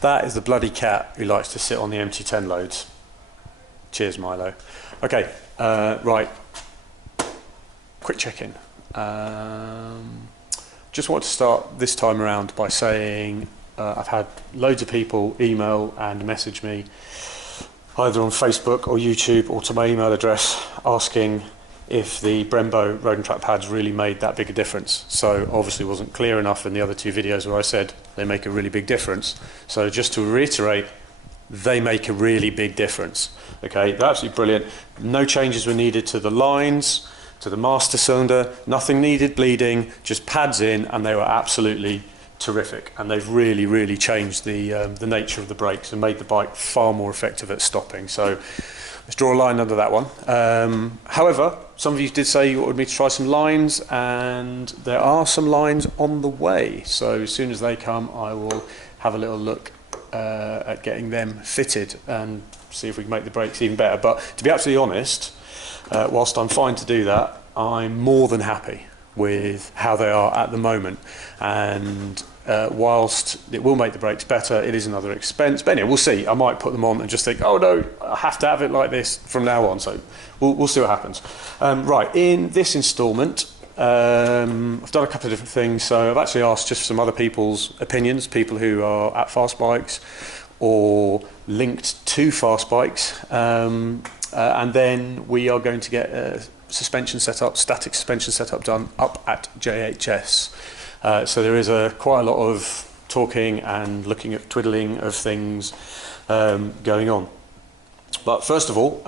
That is the bloody cat who likes to sit on the MT-10 loads. Cheers, Milo. Okay, right. Quick check-in. Just want to start this time around by saying I've had loads of people email and message me either on Facebook or YouTube or to my email address asking if the Brembo road and track pads really made that big a difference. So obviously wasn't clear enough in the other two videos where I said they make a really big difference. So just to reiterate, they make a really big difference. Okay, they're absolutely brilliant. No changes were needed to the lines, to the master cylinder, nothing needed bleeding, just pads in, and they were absolutely terrific. And they've really, really changed the nature of the brakes and made the bike far more effective at stopping. So let's draw a line under that one. However, some of you did say you wanted me to try some lines, and there are some lines on the way. So as soon as they come, I will have a little look at getting them fitted and see if we can make the brakes even better. But to be absolutely honest, whilst I'm fine to do that, I'm more than happy with how they are at the moment. And whilst it will make the brakes better, it is another expense. But anyway, we'll see. I might put them on and just think, oh no, I have to have it like this from now on. So we'll see what happens. Right, in this instalment, I've done a couple of different things. So I've actually asked just some other people's opinions, people who are at fast bikes or linked to fast bikes. And then we are going to get a suspension setup, static suspension setup done up at JHS. So there is quite a lot of talking and looking at twiddling of things going on. But first of all,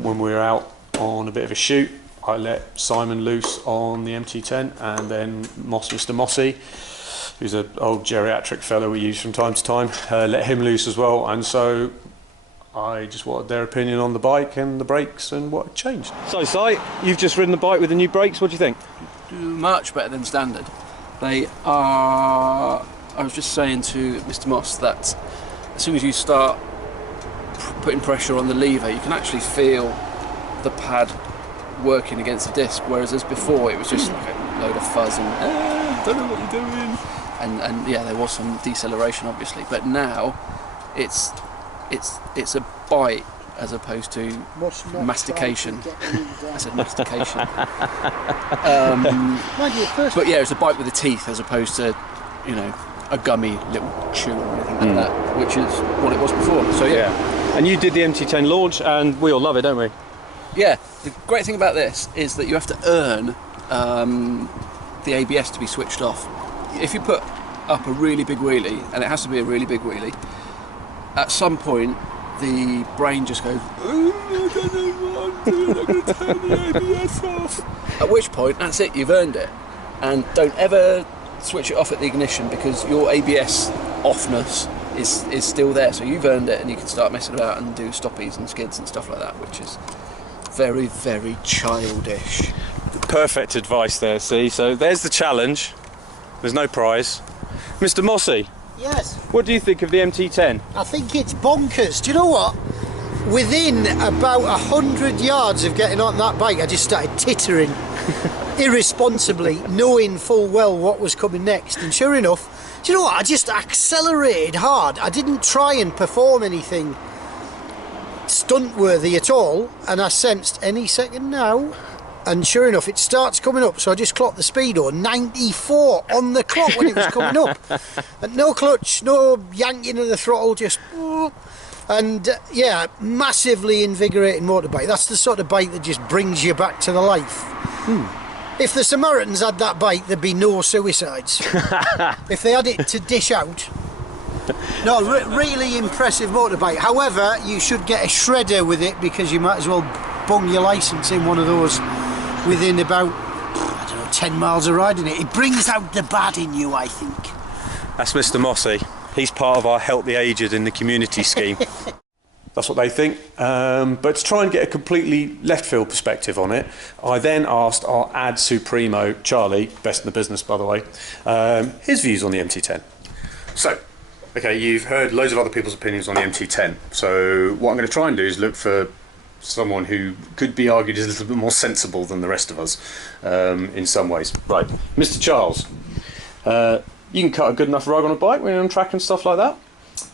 when we were out on a bit of a shoot, I let Simon loose on the MT-10, and then Mr. Mossy, who's an old geriatric fellow we use from time to time, let him loose as well. And so I just wanted their opinion on the bike and the brakes and what had changed. So, Si, you've just ridden the bike with the new brakes. What do you think? Much better than standard. They are. I was just saying to Mr. Moss that as soon as you start putting pressure on the lever, you can actually feel the pad working against the disc, whereas as before it was just like a load of fuzz and don't know what you're doing. And yeah, there was some deceleration obviously, but now it's a bite as opposed to mastication. I said mastication. But yeah, it's a bite with the teeth as opposed to, you know, a gummy little chew or anything like that, which is what it was before. So yeah. And you did the MT-10 launch, and we all love it, don't we? Yeah. The great thing about this is that you have to earn the ABS to be switched off. If you put up a really big wheelie, and it has to be a really big wheelie, at some point the brain just goes, I don't know what I'm doing, I'm going to turn the ABS off. At which point, that's it, you've earned it. And don't ever switch it off at the ignition, because your ABS offness is still there. So you've earned it, and you can start messing about and do stoppies and skids and stuff like that, which is very, very childish. Perfect advice there, see? So there's the challenge. There's no prize. Mr. Mossy. Yes. What do you think of the MT-10? I think it's bonkers. Do you know what? Within about 100 yards of getting on that bike, I just started tittering irresponsibly, knowing full well what was coming next. And sure enough, do you know what? I just accelerated hard. I didn't try and perform anything stunt-worthy at all, and I sensed any second now. And sure enough, it starts coming up, so I just clocked the speedo, 94 on the clock when it was coming up. And no clutch, no yanking of the throttle, just... And yeah, massively invigorating motorbike. That's the sort of bike that just brings you back to the life. If the Samaritans had that bike, there'd be no suicides. If they had it to dish out. No, really impressive motorbike. However, you should get a shredder with it, because you might as well bung your licence in one of those within about, I don't know, 10 miles of riding it. It brings out the bad in you, I think. That's Mr. Mossy. He's part of our Help the Aged in the community scheme. That's what they think. But to try and get a completely left field perspective on it, I then asked our ad supremo, Charlie, best in the business by the way, his views on the MT-10. So, okay, you've heard loads of other people's opinions on the MT-10. So what I'm going to try and do is look for someone who could be argued is a little bit more sensible than the rest of us in some ways. Right, Mr. Charles, you can cut a good enough rug on a bike when you're on track and stuff like that?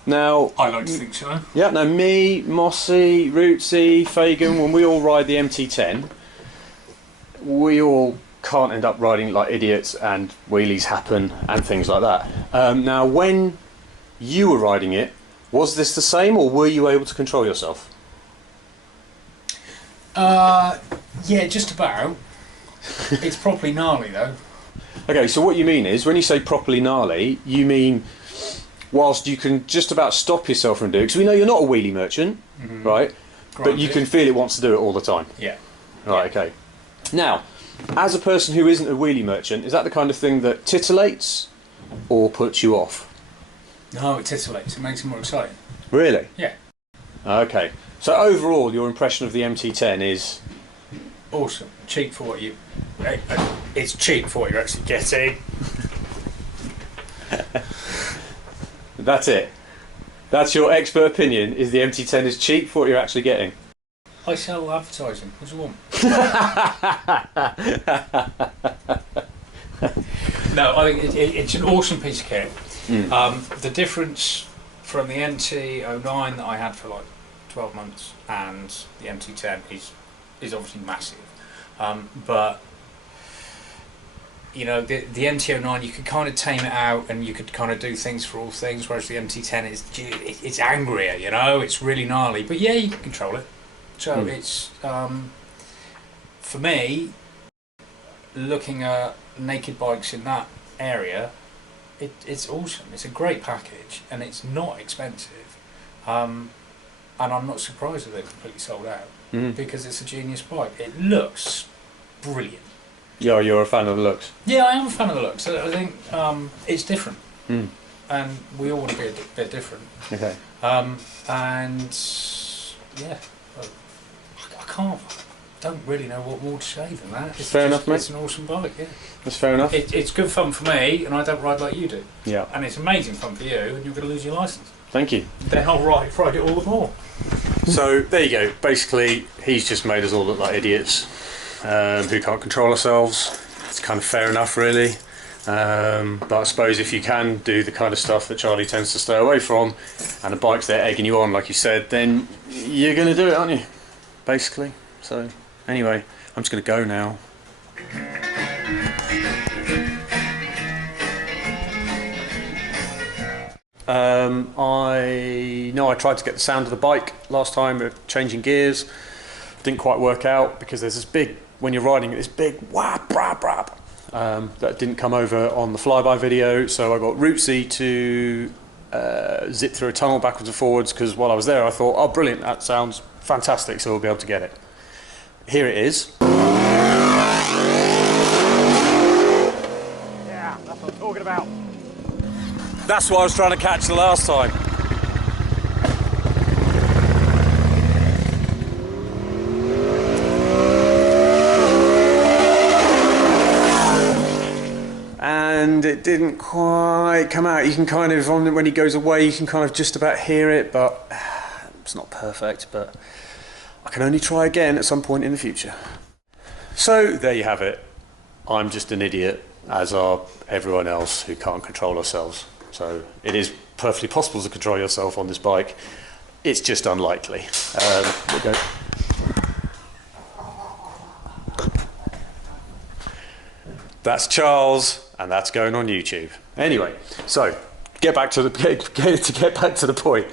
Now, I like to think so. yeah, now me, Mossy, Rootsy, Fagan, when we all ride the MT-10, we all can't end up riding like idiots and wheelies happen and things like that. Now, when you were riding it, was this the same, or were you able to control yourself? Yeah, just about. It's properly gnarly though. Okay, so what you mean is, when you say properly gnarly, you mean whilst you can just about stop yourself from doing it, because we know you're not a wheelie merchant, right? But you can feel it wants to do it all the time. Yeah. Right, okay. Now, as a person who isn't a wheelie merchant, is that the kind of thing that titillates or puts you off? No, it titillates. It makes it more exciting. Really? Yeah. Okay. So overall, your impression of the MT-10 is... Awesome. Cheap for what you... It's cheap for what you're actually getting. That's it. That's your expert opinion, is the MT-10 is cheap for what you're actually getting? I sell advertising. What do you want? No, I think it's an awesome piece of kit. The difference from the MT-09 that I had for like 12 months and the MT-10 is obviously massive. But you know, the MT-09, you could kind of tame it out and you could kind of do things for all things, whereas the MT-10 it's angrier, you know, it's really gnarly. But yeah, you can control it. So it's, for me, looking at naked bikes in that area, it's awesome. It's a great package and it's not expensive. And I'm not surprised that they're completely sold out because it's a genius bike. It looks brilliant. Yeah, you're a fan of the looks? Yeah, I am a fan of the looks. I think it's different. And we all want to be a bit different. Okay. And yeah, I don't really know what more to say than that. It's fair enough, mate. It's an awesome bike, yeah. That's fair enough. It's good fun for me, and I don't ride like you do. Yeah. And it's amazing fun for you, and you're going to lose your licence. Thank you. Then I'll ride it all the more. So there you go. Basically, he's just made us all look like idiots who can't control ourselves. It's kind of fair enough, really. But I suppose if you can do the kind of stuff that Charlie tends to stay away from, and a bike's there egging you on, like you said, then you're going to do it, aren't you? Basically. So anyway, I'm just going to go now. I tried to get the sound of the bike last time, changing gears. Didn't quite work out because there's this big, when you're riding it, this big whap, brab, brab, that didn't come over on the flyby video. So I got Rootsy to zip through a tunnel backwards and forwards, because while I was there I thought, oh brilliant, that sounds fantastic, so we'll be able to get it. Here it is. Yeah, that's what I'm talking about. That's what I was trying to catch the last time. And it didn't quite come out. You can kind of, when he goes away, you can kind of just about hear it, but it's not perfect, but I can only try again at some point in the future. So there you have it. I'm just an idiot, as are everyone else who can't control ourselves. So it is perfectly possible to control yourself on this bike. It's just unlikely. There we go. That's Charles, and that's going on YouTube. Anyway, so get back to the point.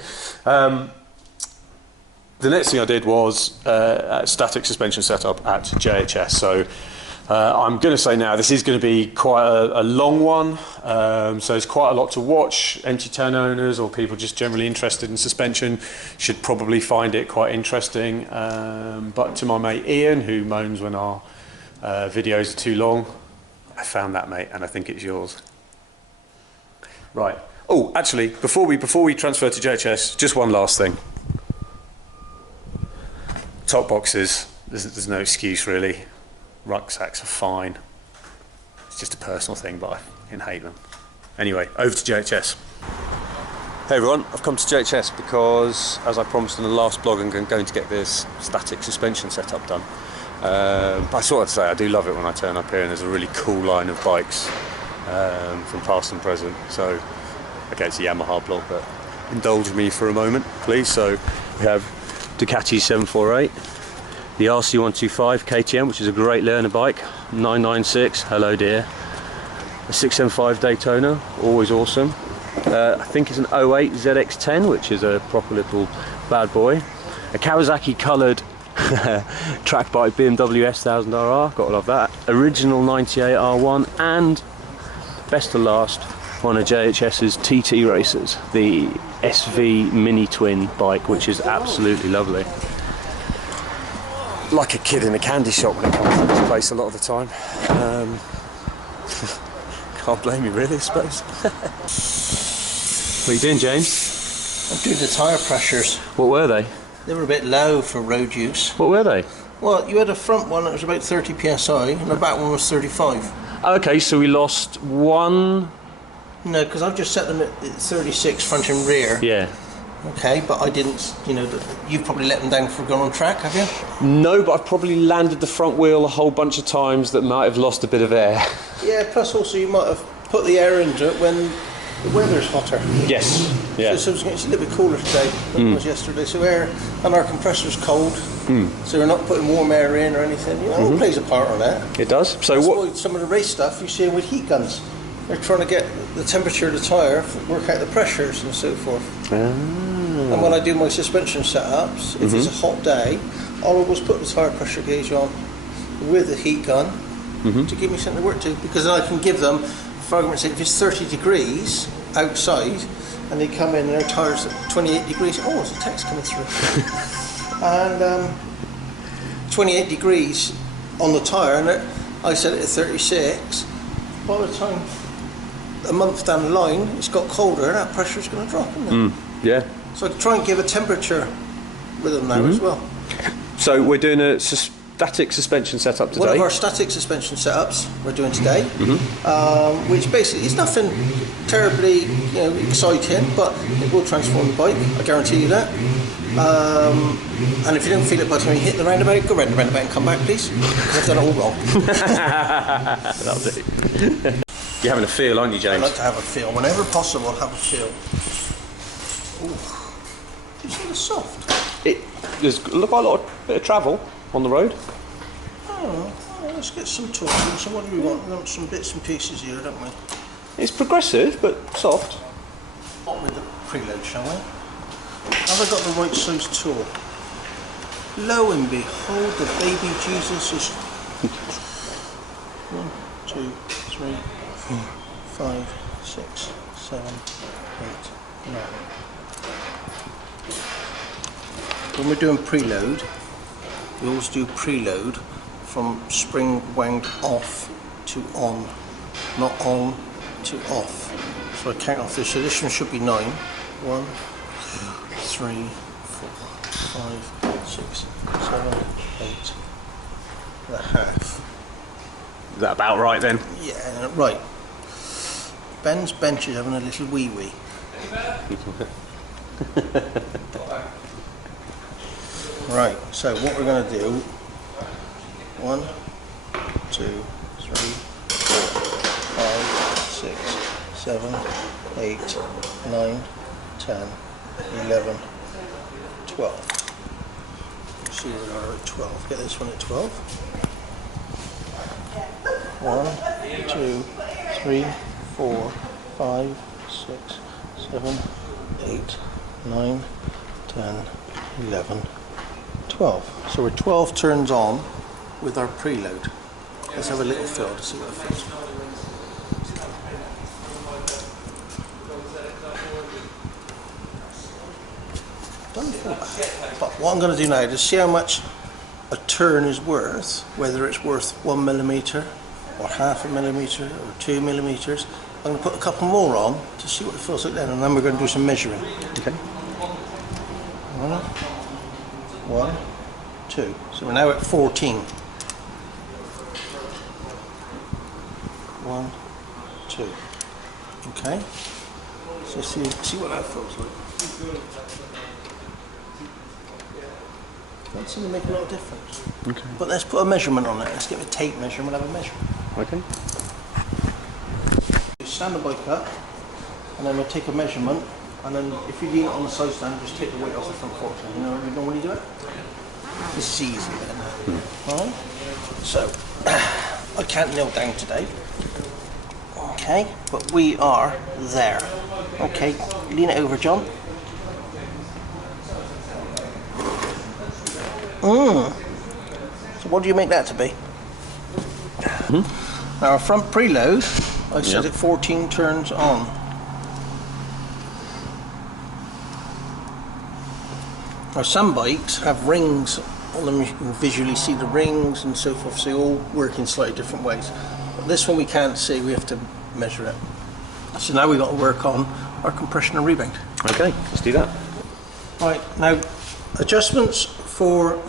The next thing I did was a static suspension setup at JHS. So I'm going to say now this is going to be quite a long one. So there's quite a lot to watch. MT-10 owners or people just generally interested in suspension should probably find it quite interesting. But to my mate Ian, who moans when our videos are too long, I found that, mate, and I think it's yours. Right. Oh, actually, before we transfer to JHS, just one last thing. Top boxes, there's no excuse really. Rucksacks are fine. It's just a personal thing, but I can hate them. Anyway, over to JHS. Hey everyone, I've come to JHS because, as I promised in the last blog, I'm going to get this static suspension setup done. But I sort of say I do love it when I turn up here and there's a really cool line of bikes from past and present. So, okay, it's a Yamaha blog, but indulge me for a moment, please. So we have Ducati 748, the RC125 KTM, which is a great learner bike, 996, hello dear. A 675 Daytona, always awesome. I think it's an 08 ZX10, which is a proper little bad boy. A Kawasaki coloured track bike BMW S1000RR, gotta love that. Original 98 R1, and best to last, one of JHS's TT racers, the SV Mini Twin bike, which is absolutely lovely. Like a kid in a candy shop when it comes to this place a lot of the time. Can't blame you really, I suppose. What are you doing, James? I'm doing the tyre pressures. What were they? They were a bit low for road use. What were they? Well, you had a front one that was about 30 psi and the back one was 35. Okay, so we lost one. No, because I've just set them at 36 front and rear. Yeah. Okay, but I didn't, you know, you've probably let them down before going on track, have you? No, but I've probably landed the front wheel a whole bunch of times that might have lost a bit of air. Yeah, plus also you might have put the air into it when the weather's hotter. Yes. Yeah. So it's a little bit cooler today than it was yesterday. So air, and our compressor's cold, so we're not putting warm air in or anything. You know, it plays a part on that. It does. So That's what? why some of the race stuff you see with heat guns. They're trying to get the temperature of the tyre, work out the pressures and so forth. And when I do my suspension setups, if it's a hot day, I'll always put the tyre pressure gauge on with the heat gun to give me something to work to, because then I can give them, for argument's sake, if it's 30 degrees outside and they come in and their tyres at 28 degrees, oh, there's a text coming through. And 28 degrees on the tyre, and I set it at 36. By the time a month down the line it's got colder, that pressure's going to drop, isn't it? Yeah. So I try and give a temperature with them now as well. So we're doing a static suspension setup today. One of our static suspension setups we're doing today, which basically is nothing terribly exciting, but it will transform the bike, I guarantee you that. And if you don't feel it by the time you hit the roundabout, go round the roundabout and come back, please, because I've done it all wrong. That'll do. You're having a feel, aren't you, James? I like to have a feel. Whenever possible, have a feel. Ooh. It's really soft. There's quite a lot of bit of travel on the road. Oh, let's get some torsion. So what do we want? We want some bits and pieces here, don't we? It's progressive, but soft. What with the preload, shall we? Have I got the right size tool? Lo and behold, the baby Jesus is 1, 2, 3, 4, 5, 6, 7, 8, 9. When we're doing preload, we always do preload from spring wound off to on, not on to off. So I count off this. So this one should be 9. 1, 3, 4, 5, 6, 7, 8 and a half. Is that about right then? Yeah, right. Ben's bench is having a little wee-wee. Right, so what we're going to do, 1, 2, 3, 4, 5, 6, 7, 8, 9, 10, 11, 12. See where we are at 12. Get this one at 12. 1, 2, 3, 4, 5, 6, 7, 8, 9, 10, 11, 12. So we're 12 turns on with our preload. Let's have a little feel to see what it feels. Doesn't feel bad. But what I'm going to do now is see how much a turn is worth, whether it's worth 1 millimetre or half a millimetre or 2 millimetres. I'm going to put a couple more on to see what it feels like then, and then we're going to do some measuring. Okay. 1, 2. So we're now at 14. 1, 2. Okay. So see what that feels like. Don't seem to make a lot of difference. Okay. But let's put a measurement on it. Let's get a tape measure and we'll have a measure. Okay. Stand the bike up, and then we'll take a measurement and then if you lean it on the side stand, just take the weight off the front fork. You know when you do it? This is easy then. Alright, so I can't kneel down today. Okay, but we are there. Okay, lean it over, John. So what do you make that to be? Now our front preload, I set it 14 turns on. Now some bikes have rings on them, you can visually see the rings and so forth, so they all work in slightly different ways. But this one we can't see, we have to measure it. So now we've got to work on our compression and rebound. Okay, let's do that. Right, now adjustments for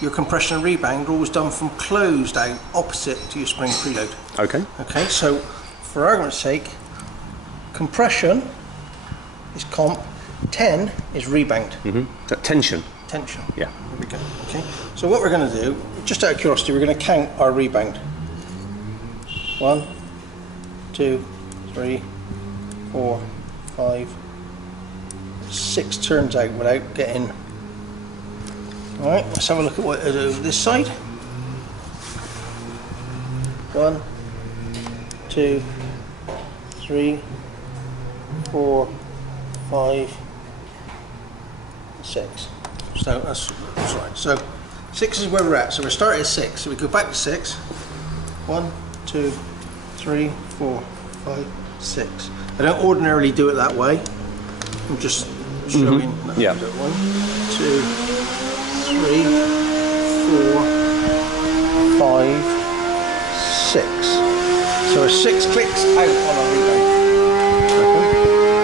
your compression and rebound are always done from closed out, opposite to your spring preload. Okay. Okay, so for argument's sake, compression is comp, 10 is rebound. That tension. Tension. Yeah. There we go. Okay, so what we're going to do, just out of curiosity, we're going to count our rebound. 1, 2, 3, 4, 5, 6 turns out without getting. Alright, let's have a look at what I do this side. 1, 2, 3, 4, 5, 6. So that's right. So 6 is where we're at. So we're starting at 6. So we go back to 6. 1, 2, 3, 4, 5, 6. I don't ordinarily do it that way. I'm just showing. Yeah. 1, 2, 3, 4, 5, 6. So we're 6 clicks out on our rebound.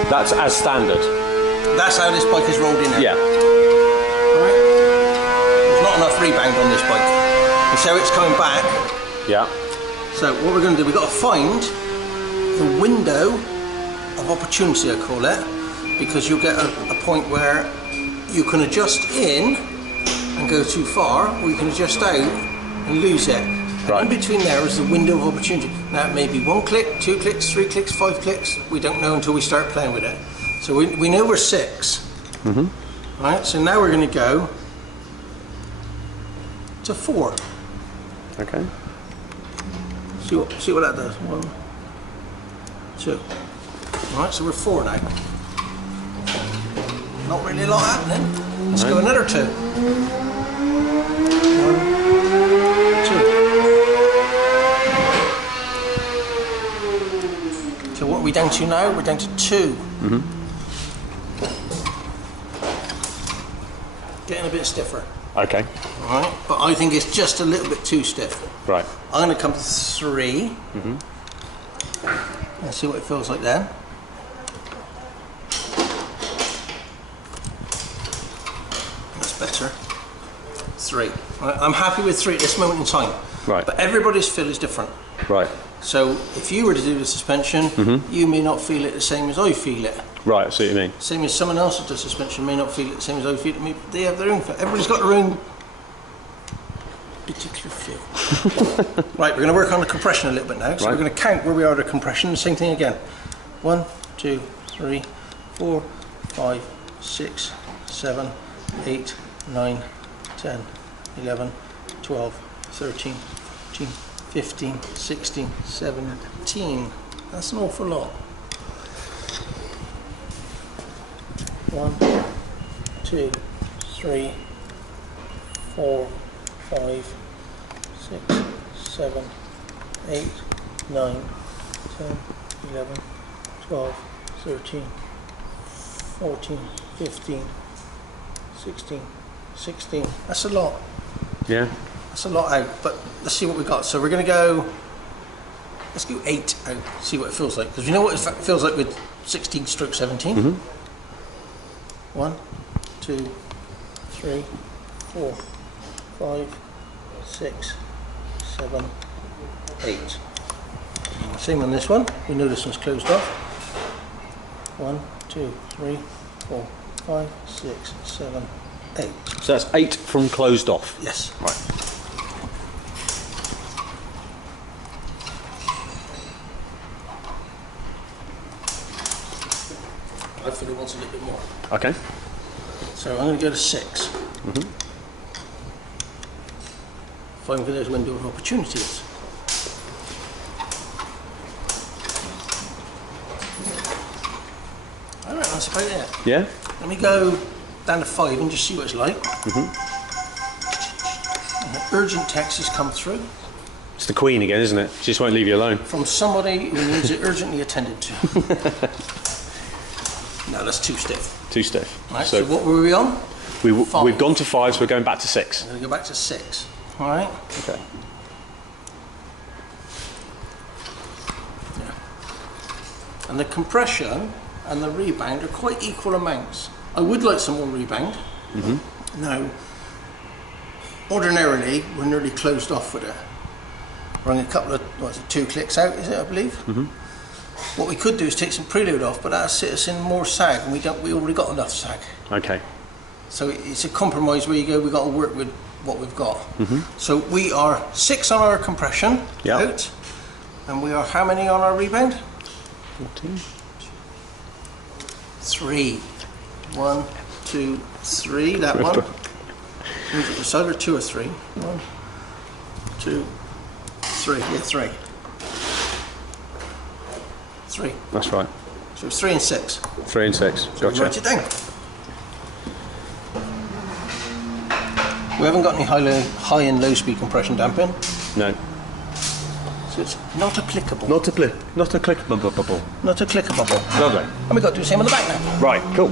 That's as standard. That's how this bike is rolled in. Yeah. Right. There's not enough rebound on this bike, and so it's coming back. Yeah. So what we're going to do, we've got to find the window of opportunity, I call it, because you'll get a point where you can adjust in and go too far, or you can adjust out and lose it. Right. In between there is the window of opportunity. Now it may be 1 click, 2 clicks, 3 clicks, 5 clicks. We don't know until we start playing with it. So we know we're 6. Right, so now we're going to go to 4. Okay. See what that does. 1, 2. Right, so we're 4 now. Not really a lot happening. Let's go another 2. 1, 2. So what are we down to now? We're down to 2. Getting a bit stiffer. Okay. Alright, but I think it's just a little bit too stiff. Right. I'm going to come to 3. And see what it feels like then. That's better. 3. Right, I'm happy with 3 at this moment in time. Right. But everybody's feel is different. Right. So if you were to do the suspension, you may not feel it the same as I feel it. Right, I see what you mean. Same as someone else who does suspension may not feel it the same as I feel it. They have their own. Everybody's got their own particular feel. Right, we're going to work on the compression a little bit now. So we're going to count where we are at the compression. The same thing again. 1, 2, 3, 4, 5, 6, 7, 8, 9, 10, 11, 12, 13, 14, 15, 16, 17. That's an awful lot. 1, 2, 3, 4, 5, 6, 7, 8, 9, 10, 11, 12, 13, 14, 15, 16, 16. That's a lot. Yeah. That's a lot out, but let's see what we got. So we're going to go, let's go 8 out, see what it feels like. Because you know what it feels like with 16 stroke 17? 1, 2, 3, 4, 5, 6, 7, 8. Same on this one. We know this one's closed off. 1, 2, 3, 4, 5, 6, 7, 8. So that's 8 from closed off. Yes. Right. I feel it wants a little bit more. Okay. So I'm going to go to 6. Find where there's a window of opportunity is. Alright, that's about it. Yeah. Let me go down to 5 and just see what it's like. And an urgent text has come through It's the Queen again, isn't it? She just won't leave you alone. from somebody who needs it urgently attended to. No, that's too stiff. Too stiff. Right, so what were we on? We've gone to 5, so we're going back to 6. I'm going to go back to 6. Alright? Okay. Yeah. And the compression and the rebound are quite equal amounts. I would like some more rebound. Now, ordinarily, we're nearly closed off with it. Running a couple of, 2 clicks out, is it, I believe? What we could do is take some preload off, but that'll sit us in more sag, and we already got enough sag. Okay. So it's a compromise where you go, we've got to work with what we've got. So we are 6 on our compression out, and we are how many on our rebound? 14. 3. 1, 2, 3. That one. It's either 2 or 3. 1, 2, 3. Yeah, 3. 3. That's right. So it's 3 and 6. 3 and 6. Gotcha. Write it down. We haven't got any high and low speed compression damping, No. so it's not applicable. Not a clickable. Not applicable. Lovely. And we've got to do the same on the back now. Right. Cool.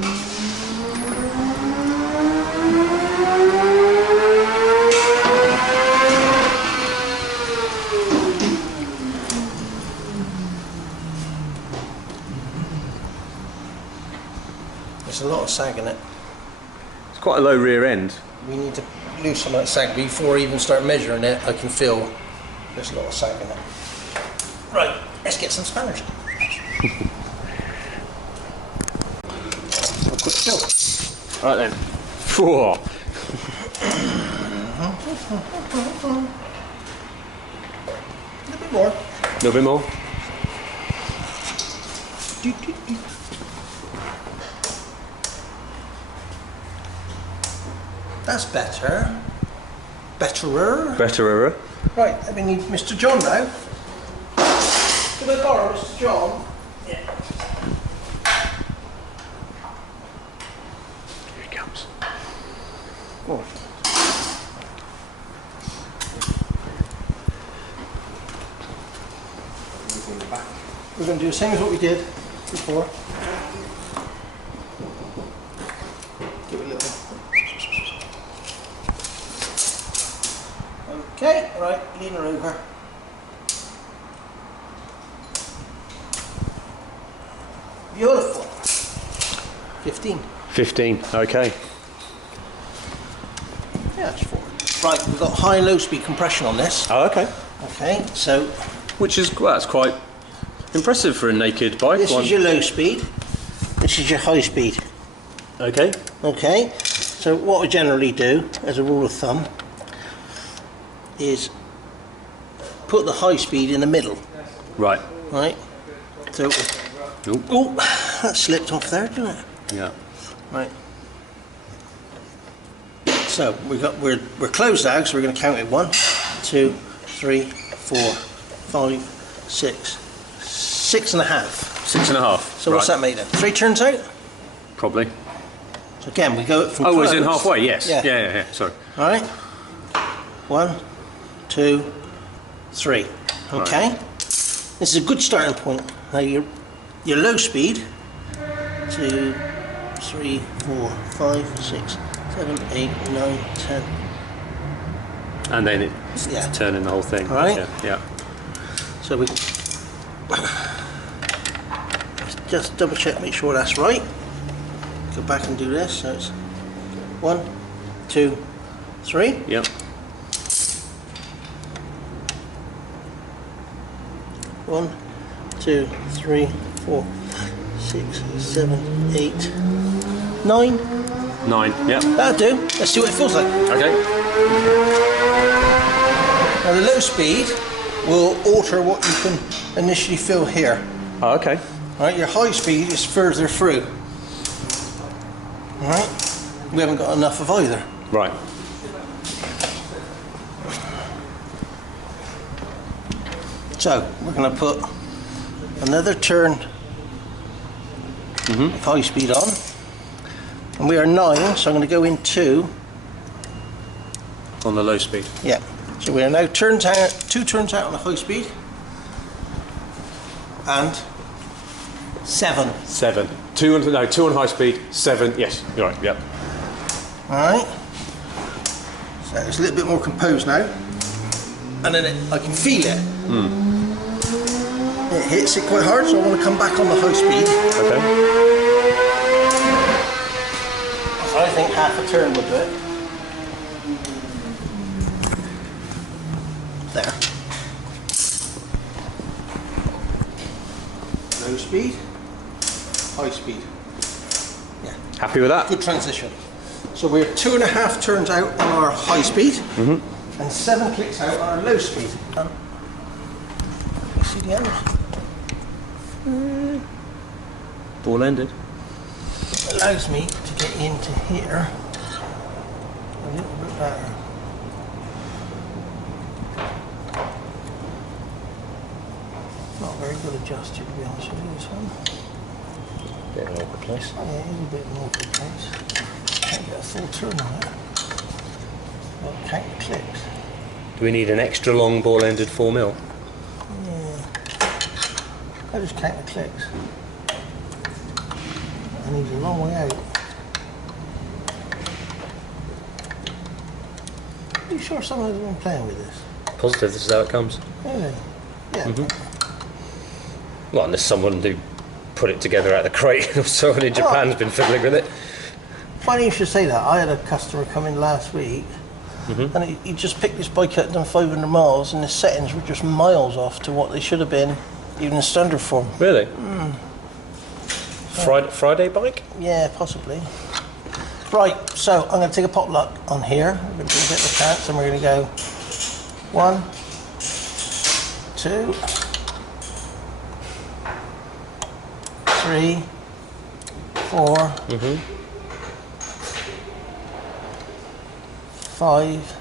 There's a lot of sag in it. It's quite a low rear end. We need to lose some of that sag before I even start measuring it. I can feel there's a lot of sag in it. Right, let's get some spanners. A quick fill. Right then. Whoa. A little bit more. A little bit more. That's better. Betterer. Betterer. Right, let me need Mr. John now. Can I borrow Mr. John? Yeah. Here he comes. Oh. We're going to do the same as what we did before. Give it a little. Okay, right, lean her over. Beautiful. 15. 15. Okay. Yeah, that's 4. Right, we've got high and low speed compression on this. Oh, okay. Okay, so Which is that's quite impressive for a naked bike. this is your low speed. This is your high speed. Okay. Okay, so what we generally do, as a rule of thumb, is put the high speed in the middle, Right. right? So, Oop. oh, that slipped off there, didn't it? Yeah. Right. So we're closed out, so we're going to count it 1, 2, 3, 4, 5, 6, 6.5. 6.5. So what's that made of? 3 turns out? Probably. So again, we go from Oh, is it closed. halfway? Yes. Yeah. Yeah. Sorry. All right. 1, 2, 3. Okay. Right. This is a good starting point. Now your low speed. 2, 3, 4, 5, 6, 7, 8, 9, 10. And then it's Yeah. turning the whole thing. All right. Yeah. So we just double check, make sure that's right. Go back and do this. So it's 1, 2, 3. Yep. 1, 2, 3, 4, 6, 7, 8, 9. 9. Yep. That'll do. Let's see what it feels like. Okay. Now the low speed will alter what you can initially feel here. Oh, okay. Right, your high speed is further through. Alright, we haven't got enough of either. Right. So we're going to put another turn of high speed on, and we are 9, so I'm going to go in 2. On the low speed. Yeah. So we are now 2 turns out on the high speed, and 7. 7. 2 on high speed. 7. Yes, you're right. Yep. All right. So it's a little bit more composed now, and then I can feel it. It hits it quite hard, so I want to come back on the high speed. Okay. So I think half a turn will do it. There. Low speed, high speed. Yeah. Happy with that? Good transition. So we're 2.5 turns out on our high speed, and 7 clicks out on our low speed. You see the end? Ball ended. It allows me to get into here a little bit better. Not very good adjuster, to be honest with you, this one. Bit of an awkward place. Yeah, it is a bit of an awkward place. Can't get a full turn on it. Well, count the clicks. Do we need an extra long ball-ended 4mm? Yeah. I just count the clicks. I need a long way out. Are you sure someone has been playing with this? Positive, this is how it comes. Really? Yeah. Well, unless someone who put it together out of the crate or someone in Japan's been fiddling with it. Funny you should say that. I had a customer come in last week, and he just picked this bike up, done 500 miles, and the settings were just miles off to what they should have been, even in standard form. Really? Friday bike? Yeah, possibly. Right, so I'm going to take a potluck on here. We're going to do a bit of a chance, and we're going to go 1, 2, 3, 4, 5,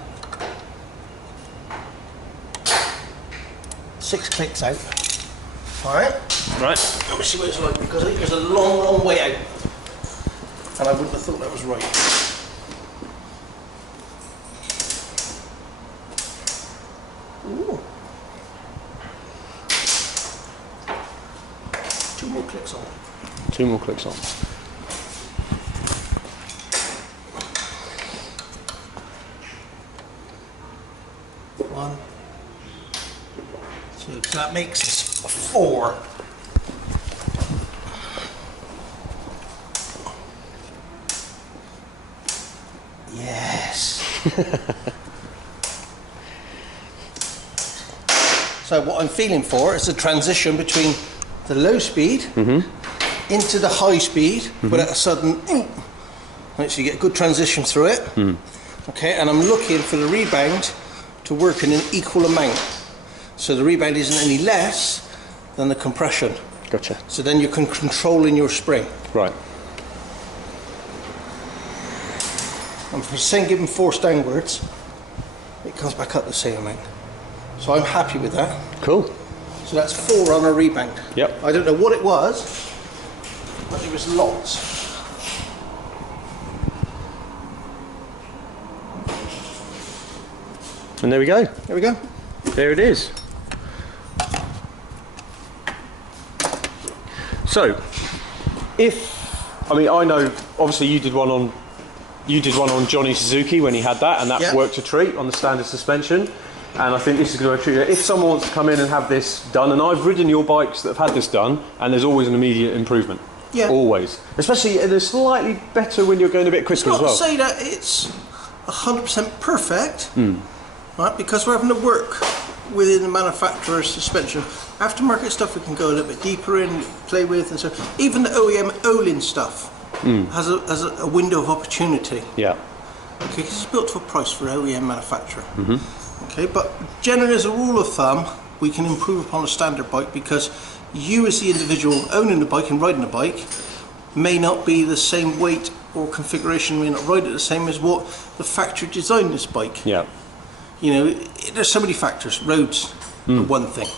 6 clicks out. Alright? Right. Let me see what it's like, because I think there's a long, long way out. And I wouldn't have thought that was right. Ooh. 2 more clicks on. 2 more clicks on. One, 2. So that makes a 4. Yes. So what I'm feeling for is the transition between the low speed into the high speed, but at a sudden, right, so you get a good transition through it. Okay, and I'm looking for the rebound to work in an equal amount. So the rebound isn't any less than the compression. Gotcha. So then you can control in your spring. Right. And for the same given force downwards, it comes back up the same amount. So I'm happy with that. Cool. So that's 4 on a rebound. Yep. I don't know what it was, but it was lots. And there we go. There we go. There it is. So, I know obviously you did one on Johnny Suzuki when he had that, and that worked a treat on the standard suspension. And I think this is going to be a treat. If someone wants to come in and have this done, and I've ridden your bikes that have had this done, and there's always an immediate improvement. Yeah. Always. Especially they're slightly better when you're going a bit quicker as well. It's not to say that it's 100% perfect, right? Because we're having to work within the manufacturer's suspension. Aftermarket stuff we can go a little bit deeper in, play with, and so even the OEM Olin stuff has a window of opportunity. Yeah. Okay, 'cause it's built to a price for OEM manufacturer. Okay, but generally as a rule of thumb, we can improve upon a standard bike because you as the individual owning the bike and riding the bike may not be the same weight or configuration may not ride it the same as what the factory designed this bike. Yeah. You know, there's so many factors. Roads are one thing.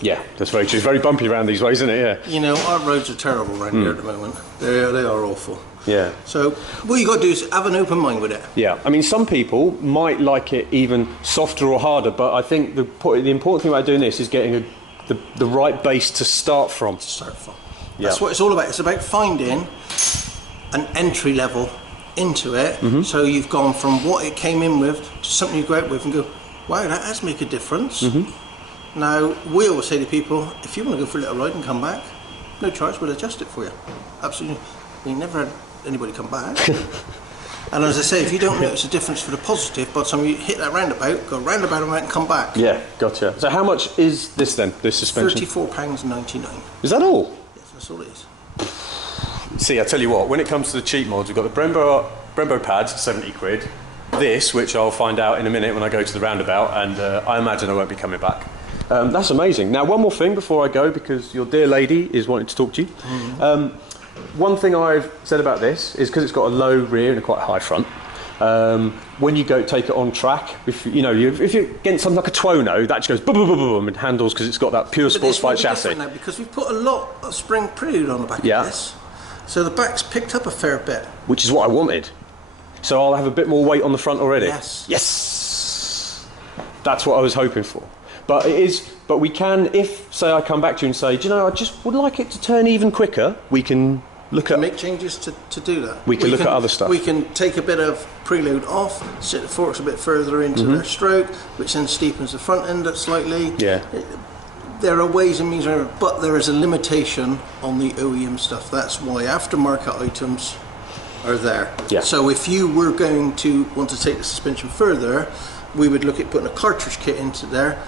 Yeah, that's very true. It's very bumpy around these ways, isn't it? Yeah. You know, our roads are terrible around here at the moment. They are awful. Yeah. So what you got to do is have an open mind with it. Yeah. I mean, some people might like it even softer or harder, but I think the important thing about doing this is getting the right base to start from. That's what it's all about. It's about finding an entry level into it. So you've gone from what it came in with to something you go out with and go, wow, that has made a difference. Now, we always say to people, if you want to go for a little ride and come back, no charge, we'll adjust it for you. Absolutely. We never had anybody come back. And as I say, if you don't notice a difference for the positive, by the time you hit that roundabout, go roundabout and come back. Yeah, gotcha. So how much is this then, this suspension? £34.99. Is that all? Yes, that's all it is. See, I tell you what, when it comes to the cheap mods, we've got the Brembo pads, 70 quid. This, which I'll find out in a minute when I go to the roundabout, and I imagine I won't be coming back. That's amazing. Now, one more thing before I go, because your dear lady is wanting to talk to you. One thing I've said about this is because it's got a low rear and a quite high front. When you go take it on track, if you're getting something like a Tuono, that just goes boom, boom, boom, boom, and handles because it's got that pure sports bike chassis. Now, because we've put a lot of spring prelude on the back of this, so the back's picked up a fair bit. Which is what I wanted. So I'll have a bit more weight on the front already. Yes. Yes. That's what I was hoping for. But it is. But we can, if say I come back to you and say, do you know, I just would like it to turn even quicker. We can look at make changes to do that. We can look at other stuff. We can take a bit of preload off, sit the forks a bit further into their stroke, which then steepens the front end up slightly. Yeah. There are ways and means, but there is a limitation on the OEM stuff. That's why aftermarket items are there. Yeah. So if you were going to want to take the suspension further, we would look at putting a cartridge kit into there.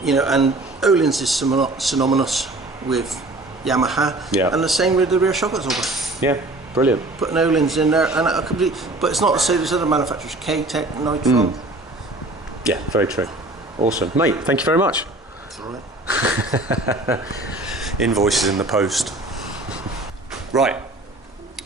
You know, and Öhlins is synonymous with Yamaha, and the same with the rear shock absorber. Yeah, brilliant. Putting Öhlins in there, and a complete. But it's not to say there's other manufacturers, K-Tech, Nitron. Yeah, very true. Awesome, mate. Thank you very much. That's all right. Invoices in the post. Right.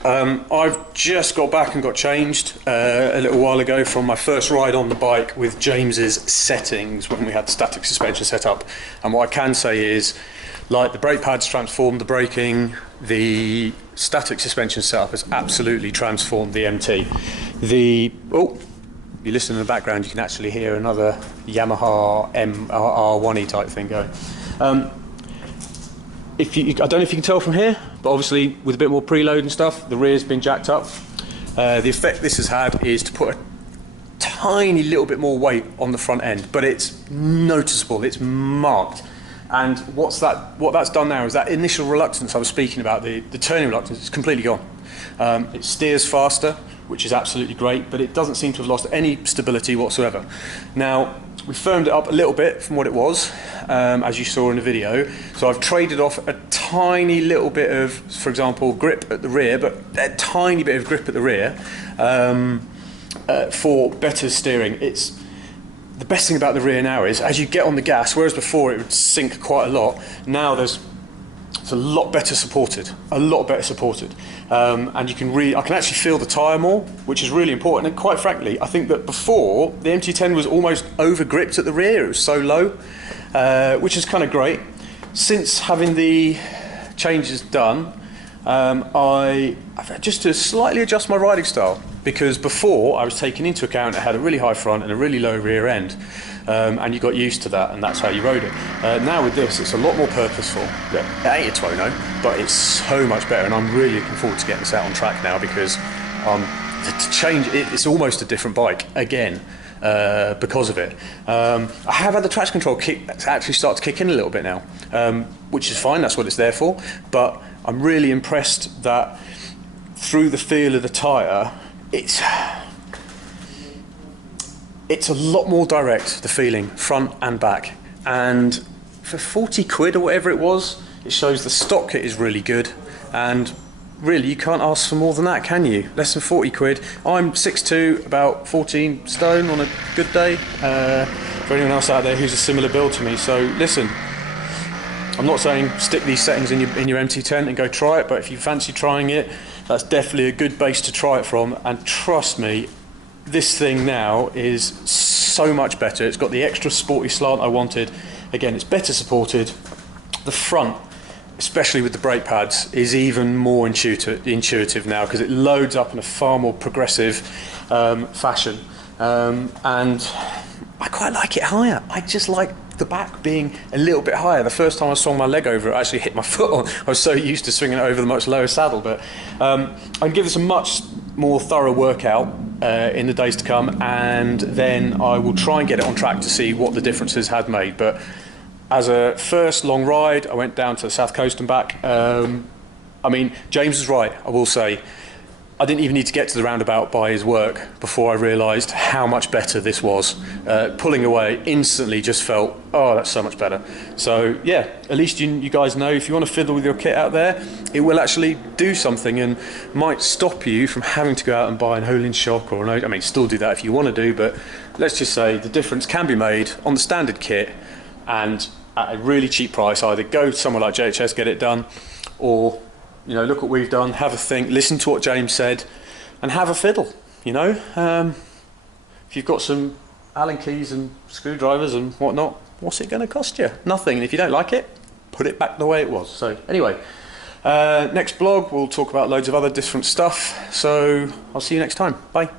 I've just got back and got changed a little while ago from my first ride on the bike with James's settings when we had static suspension set up. And what I can say is, like, the brake pads transformed the braking, the static suspension setup has absolutely transformed the MT. You listen in the background, you can actually hear another Yamaha R1E type thing going. I don't know if you can tell from here, but obviously with a bit more preload and stuff, the rear's been jacked up. The effect this has had is to put a tiny little bit more weight on the front end, but it's noticeable, it's marked. And what that's done now is that initial reluctance I was speaking about, the turning reluctance, is completely gone. It steers faster, which is absolutely great, but it doesn't seem to have lost any stability whatsoever. Now, we firmed it up a little bit from what it was, as you saw in the video. So I've traded off a tiny little bit of, for example, grip at the rear, but a tiny bit of grip at the rear for better steering. The best thing about the rear now is, as you get on the gas, whereas before it would sink quite a lot, now it's a lot better supported, and you can I can actually feel the tyre more, which is really important. And quite frankly, I think that before the MT-10 was almost over gripped at the rear; it was so low, which is kind of great. Since having the changes done, I've had just to slightly adjust my riding style, because before I was taking into account it had a really high front and a really low rear end. And you got used to that, and that's how you rode it. Now with this, it's a lot more purposeful. It ain't a Tuono, but it's so much better, and I'm really looking forward to getting this out on track now, because to change it's almost a different bike again because of it. I have had the traction control actually start to kick in a little bit now, which is fine, that's what it's there for, but I'm really impressed that through the feel of the tyre, it's a lot more direct, the feeling, front and back. And for 40 quid or whatever it was, it shows the stock kit is really good. And really, you can't ask for more than that, can you? Less than 40 quid. I'm 6'2", about 14 stone on a good day. For anyone else out there who's a similar build to me. So listen, I'm not saying stick these settings in your MT-10 and go try it, but if you fancy trying it, that's definitely a good base to try it from. And trust me, this thing now is so much better. It's got the extra sporty slant I wanted. Again, it's better supported. The front, especially with the brake pads, is even more intuitive now, because it loads up in a far more progressive fashion. And I quite like it higher. I just like the back being a little bit higher. The first time I swung my leg over it, I actually hit my foot on. I was so used to swinging it over the much lower saddle. But I can give this a much more thorough workout in the days to come, and then I will try and get it on track to see what the differences had made. But as a first long ride, I went down to the South Coast and back. I mean, James was right, I will say. I didn't even need to get to the roundabout by his work before I realised how much better this was. Pulling away instantly just felt, oh, that's so much better. So yeah, at least you guys know, if you want to fiddle with your kit out there, it will actually do something and might stop you from having to go out and buy an Olin shock or I mean, still do that if you want to do, but let's just say the difference can be made on the standard kit and at a really cheap price. Either go somewhere like JHS, get it done, or look what we've done, have a think, listen to what James said, and have a fiddle, If you've got some Allen keys and screwdrivers and whatnot, what's it going to cost you? Nothing. And if you don't like it, put it back the way it was. So anyway, next blog, we'll talk about loads of other different stuff. So I'll see you next time. Bye.